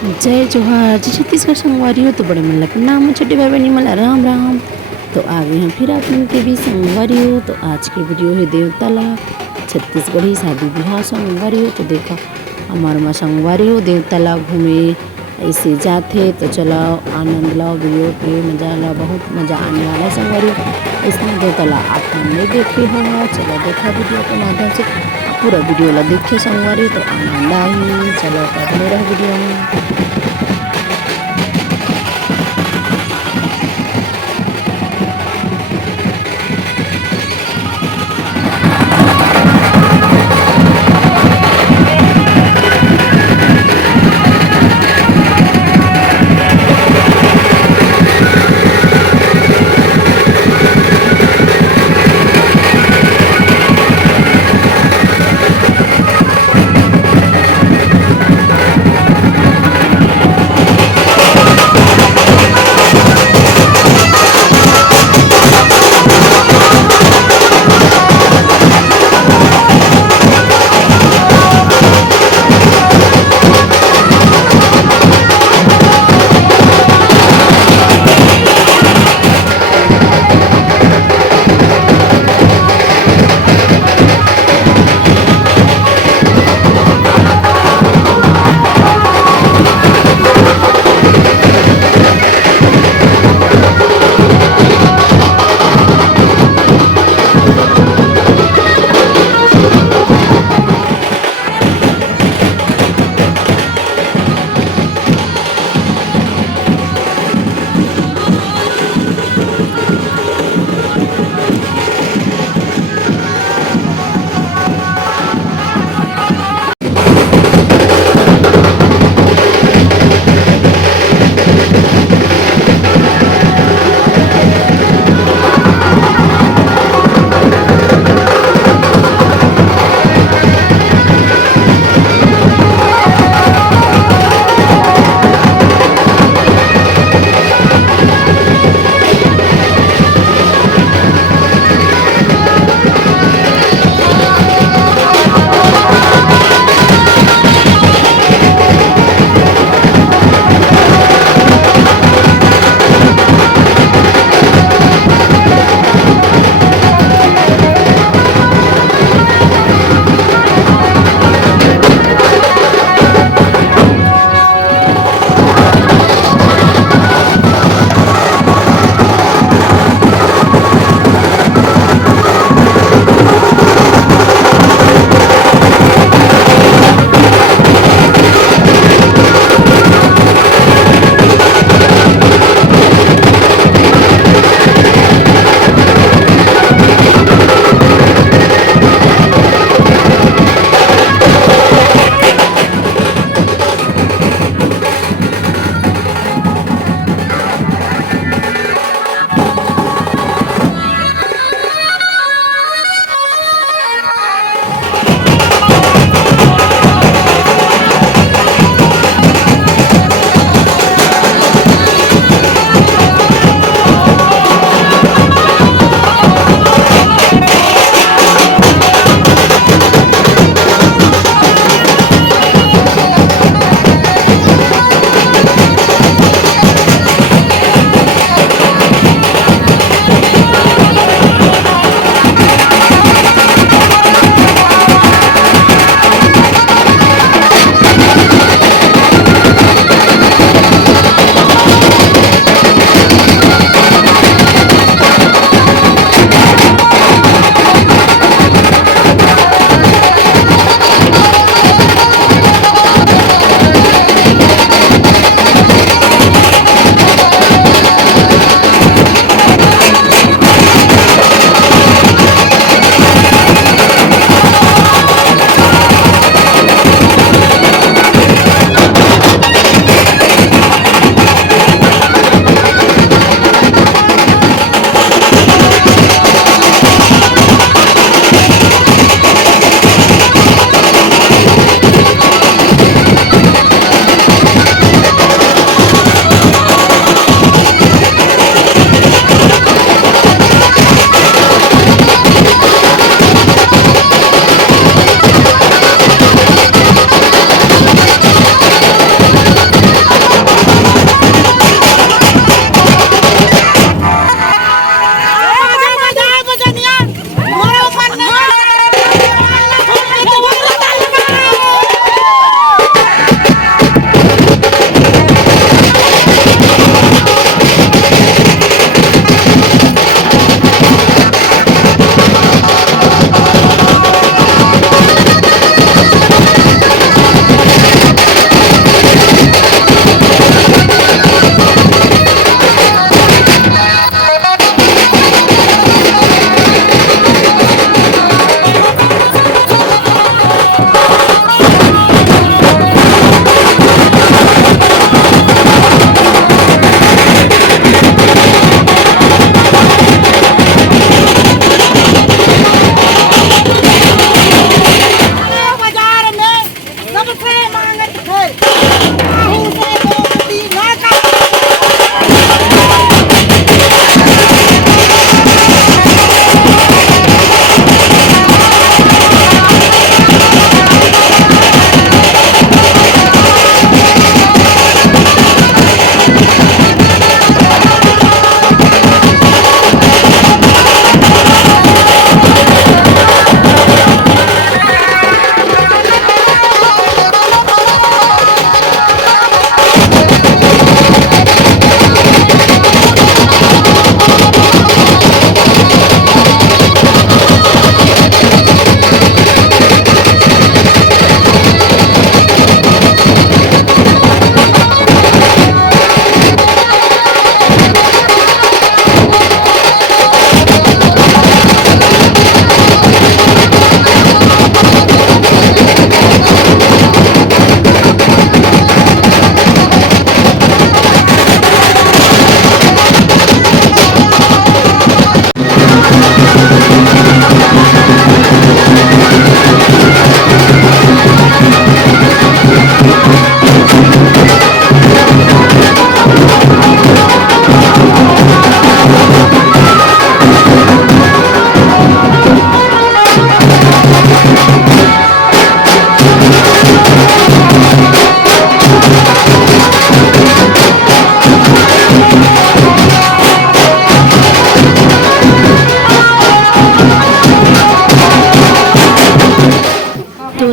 जय जोहार जी छत्तीसगढ़ संगवारी हो तो बड़े मन लग नाम छोटे भाई बहनी मला राम राम। तो आ गए हैं फिर आप उनके भी संगवारी हो। तो आज की वीडियो है देवतला छत्तीसगढ़ी शादी ब्याह संगवारी हो। तो देखो हमार माँ संगवारी हो देवतला घूमे ऐसे जाते तो चलो आनंद लाओ वीडियो के मजा ला बहुत मज़ा आने वाला है संगवारी। इसमें देवतला आप हमने देखे हो चलो देखा वीडियो के माध्यम से पूरा वीडियो ला देखे संगवारी तो आनंद आई। चलो तब मेरा वीडियो में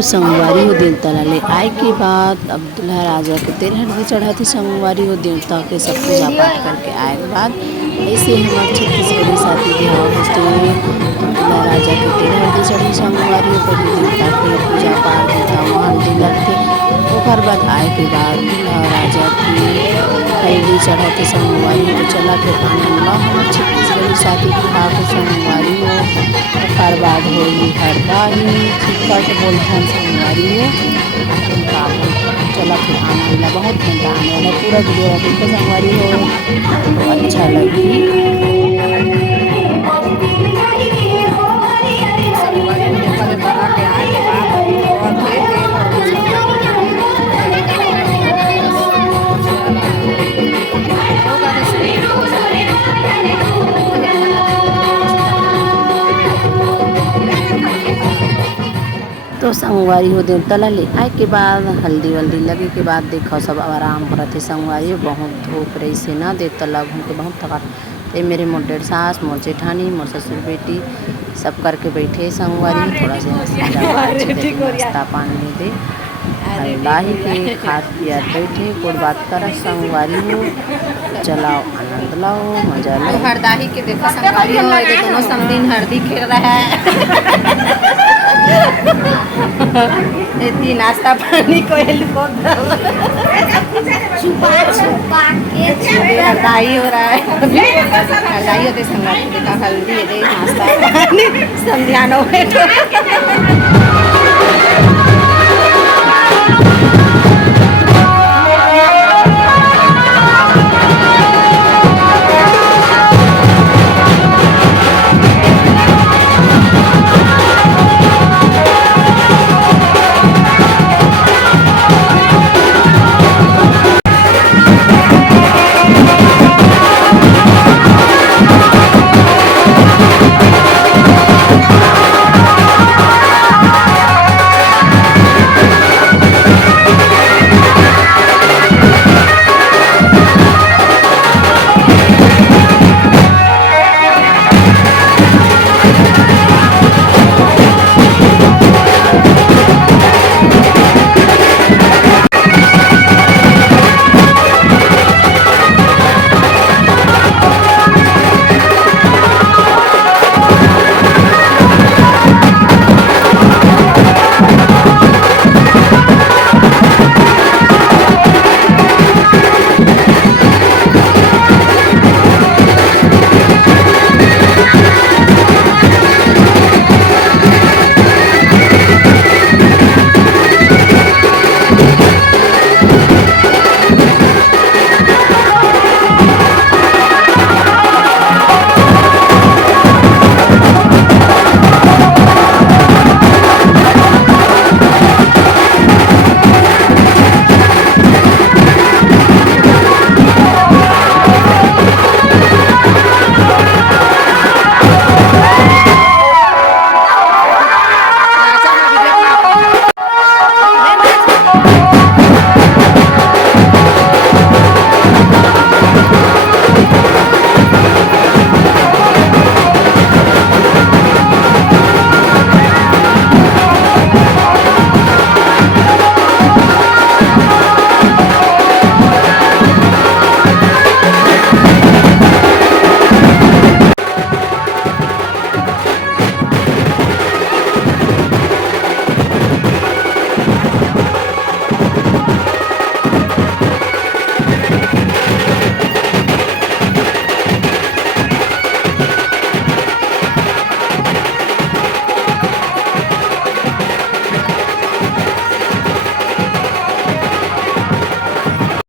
संगवारी हो देवता ले आए के बाद अब दूल्हा राजा के तेल हल्दी चढ़ाते संगवारी हो देवता के सब पूजा पाठ करके आए के बाद ऐसे हमारे छत्तीसगढ़ी शादी ब्याह होते दूल्हा राजा के तेल हल्दी चढ़ी संगवारी हो पहले देवता के पूजा पाठ देवता वहाँ हल्दी लगते ओकर बाद आए के बाद दूल्हा राजा की हल्दी चढ़ाते संगवारी तो चला फिर आनंद ला हमारे छत्तीसगढ़ी शादी ब्याह के संगवारी हो ओकर बाद होली हरदह चिकट बोलते संगवारी हो चला फिर आनंद ला बहुत मजा आने वाला पूरा वीडियो देखो संगवारी हो तो अच्छा लगी। तो संगवारी हो देवता ला ले आए के बाद हल्दी वल्दी लगे के बाद देखो सब आराम करते संगवारी हो बहुत धूप रही से ना देवता ला घूम के बहुत थका ते मेरे मोर डेढ़ सास मोर जेठानी मोर ससुर बेटी सब करके बैठे संगवारी थोड़ा सा नाश्ता पानी दे लाही के खाद पिया बैठे कोई बात कर संगवारी हो चलाओ आनंद लाओ मजा लो हरदाही के देखो संगवारी हो ये दोनों समदिन हरदी खेल रहा है इतनी नाश्ता पानी को हरदाही हो रहा है हरदाही होते संगवारी देखा हल्दी दे नाश्ता पानी समझाना